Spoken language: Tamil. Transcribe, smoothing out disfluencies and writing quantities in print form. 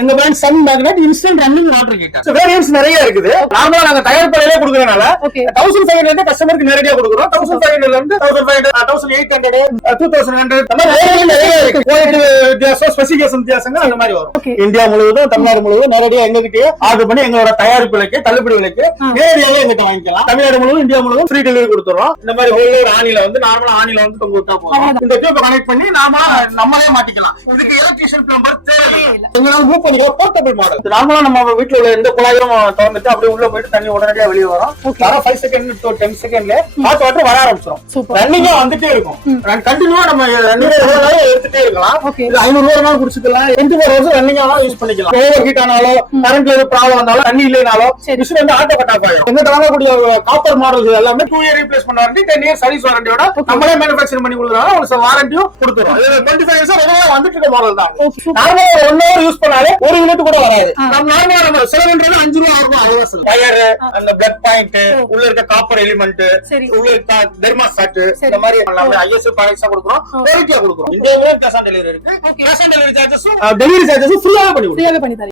எங்க brand Sun Magnet instant running water heater. Variants நிறைய இருக்குது. நார்மலா நாங்க தயாரிப்பாளரே கொடுக்கறனால 1500 இருந்து கஸ்டமருக்கு நேரடியா கொடுக்குறோம். 1500 இருந்து 1500, 1800, 2100 அந்த மாதிரி வேரியன்ட் நிறைய இருக்கு. குவாலிட்டி வித்தியாசம், ஸ்பெசிஃபிகேஷன் வித்தியாசங்கள் அந்த மாதிரி வரும். இந்தியா முழுவதும் தமிழ்நாடு முழுவதும் நேரடியா எங்ககிட்ட ஆர்டர் பண்ணி எங்களோட தயாரிப்பு விலைக்கு, தள்ளுபடி விலைக்கு நேரடியாவே எங்கிட்ட வாங்கிக்கலாம். தமிழ்நாடு முழுவதும் இந்தியா முழுவதும் ஃப்ரீ டெலிவரி கொடுத்துறோம். இந்த மாதிரி ஹோல்டர் ஆணில வந்து நார்மலா ஆணில வந்து தொங்க விட்டா போதும். இந்த டியூப் கனெக்ட் பண்ணி நம்மளே மாட்டிக்கலாம். இதுக்கு எலக்ட்ரிஷியன் பிளம்பர் தேவையில்லை. எங்களால மூவ் பண்ணிக்கலாம். Portable model. நார்மலா நம்ம வீட்டுல உள்ள எந்த குழாயும் திறந்துட்டு அப்படியே உள்ள போயிட்டு தண்ணி உடனடியா வெளியே வரும். 5 செகண்ட் to 10 செகண்ட்ல ஹாட் வாட்டர் வர ஆரம்பிச்சிடும். ரன்னிங்கா வந்துட்டே இருக்கும். கண்டினியூவா நம்ம எடுத்துட்டே இருக்கலாம். இது 500 ரூபாய் குடிச்சுக்கலாம். 24 hours ரன்னிங்கா யூஸ் பண்ணிக்கலாம். ஓவர் ஹீட் ஆனாலும், கரண்ட்ல ஒரு ப்ராப்ளம் வந்தாலும், தண்ணி இல்லைனாலும் மிஷின் வந்து ஆட்டோ கட் ஆஃப் ஆகும். எங்க வாங்கக்கூடிய காப்பர் மாடல்ஸ் எல்லாமே 2 year replacement warranty, 10 year service வாரண்டியோட நம்மளே மேனுஃபேக்சர் பண்ணி கொடுக்குறோம். ஒரு வாரண்டியும் கொடுத்துறோம். 25 இயர்ஸ் ரெகுலரா வந்துட்டு இருக்க மாடல் தான். நார்மலா 1 hour யூஸ் பண்ணாலே 1 யூனிட் கூட வராது. நம்ம நார்மலா நம்ம செலவுன்றது 5 ரூபாய் ஆகும். அதுதான் வயர், அந்த பிளக் பாயிண்ட், உள்ள இருக்க காப்பர் எலிமெண்ட், உள்ள இருக்க தெர்மாஸ்டாட், இந்த மாதிரி எல்லாமே ஐஎஸ்ஓ ப்ராடக்ட்ஸா கொடுக்குறோம். குவாலிட்டியா கொடுக்குறோம். இந்தியாவிலே கேஷ் ஆன் டெலிவரி இருக்கு. கேஷ் ஆன் டெலிவரி சார்ஜஸும் டெலிவரி சார்ஜஸும் ஃப்ரீயாவே பண்ணி கொடுக்குறோம்.